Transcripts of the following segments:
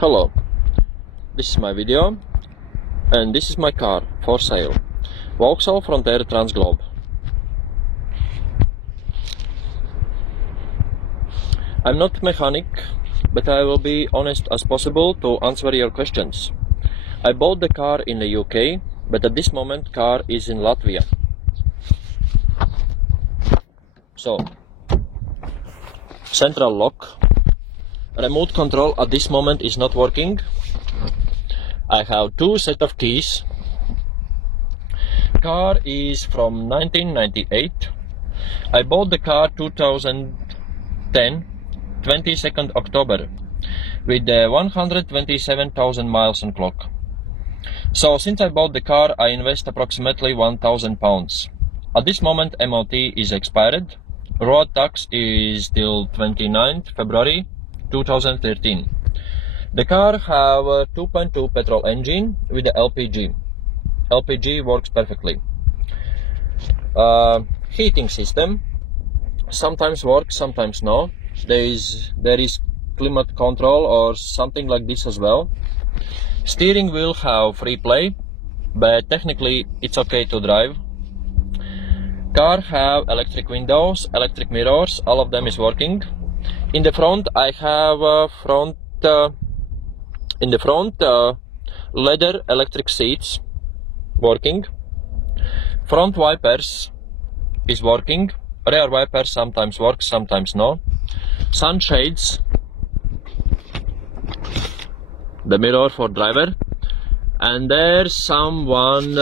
Hello, this is my video and this is my car for sale, Vauxhall Frontier Transglobe. I'm not mechanic, but I will be honest as possible to answer your questions. I bought the car in the UK, but at this moment car is in Latvia. So, central lock. Remote control at this moment is not working. I have two sets of keys. Car is from 1998. I bought the car 2010, 22nd October, with 127,000 miles on clock. So since I bought the car, I invest approximately £1,000. At this moment, MOT is expired. Road tax is till 29th February 2013. The car have a 2.2 petrol engine with the LPG. LPG works perfectly. Heating system sometimes works, sometimes no. There is climate control or something like this as well. Steering wheel have free play, but technically it's okay to drive. Car have electric windows, electric mirrors, all of them is working. In the front, I have leather electric seats working. Front wipers is working. Rear wipers sometimes work, sometimes no. Sunshades. The mirror for driver. And there's someone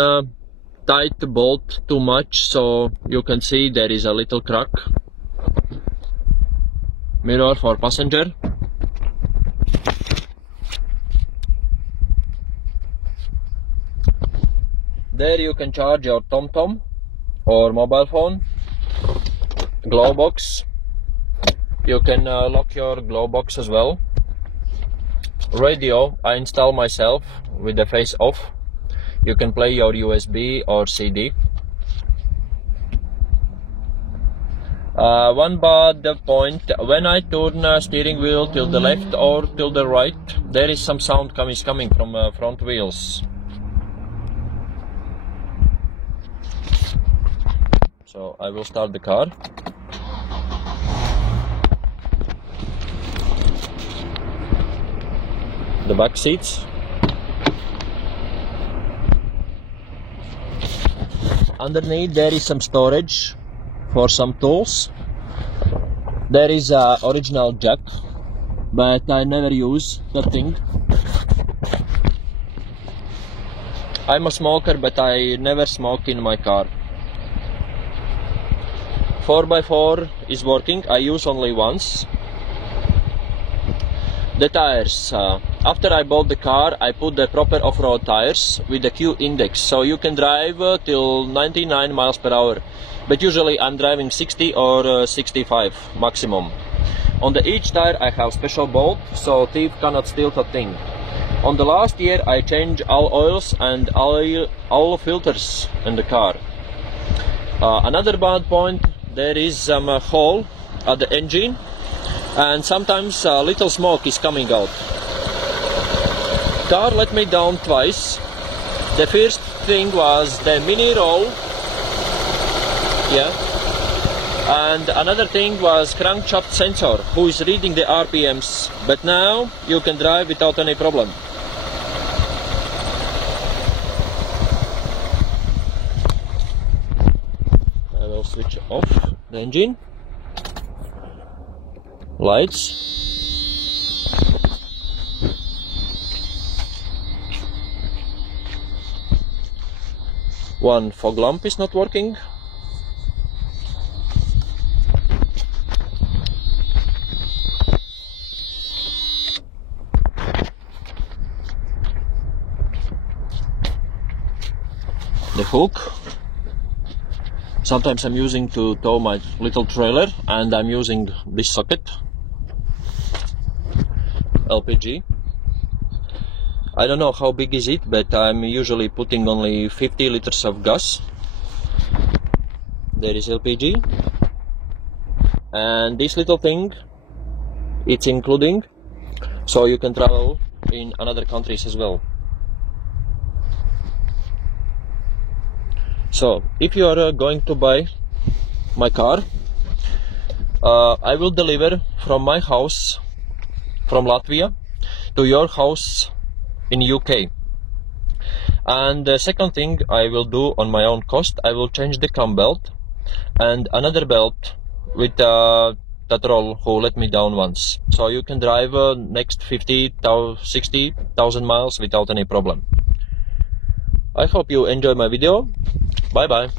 tight the bolt too much, so you can see there is a little crack. Mirror for passenger. There you can charge your TomTom or mobile phone. Glow box. You can lock your glow box as well. Radio I install myself with the face off. You can play your USB or CD. One bad point, when I turn steering wheel to the left or to the right, there is some sound coming from front wheels. So I will start the car. The back seats. Underneath there is some storage for some tools. There is a original jack, but I never use that thing. I'm a smoker, but I never smoke in my car. 4x4 is working, I use only once. The tires, after I bought the car, I put the proper off-road tires with the Q index, so you can drive till 99 miles per hour. But usually I'm driving 60 or 65 maximum. On the each tire I have special bolt, so thief cannot steal that thing. On the last year I changed all oils and all filters in the car. Another bad point, there is some hole at the engine and sometimes little smoke is coming out. Car let me down twice. The first thing was the mini roll. Yeah. And another thing was crankshaft sensor, who is reading the RPMs. But now you can drive without any problem. I will switch off the engine. Lights. One fog lamp is not working. The hook. Sometimes I'm using to tow my little trailer and I'm using this socket. LPG. I don't know how big is it, but I'm usually putting only 50 liters of gas. There is LPG. And this little thing, it's including, so you can travel in another countries as well. So if you are going to buy my car, I will deliver from my house from Latvia to your house in UK. And the second thing I will do on my own cost, I will change the cam belt and another belt with that roll who let me down once. So you can drive next 60,000 miles without any problem. I hope you enjoy my video. Bye bye.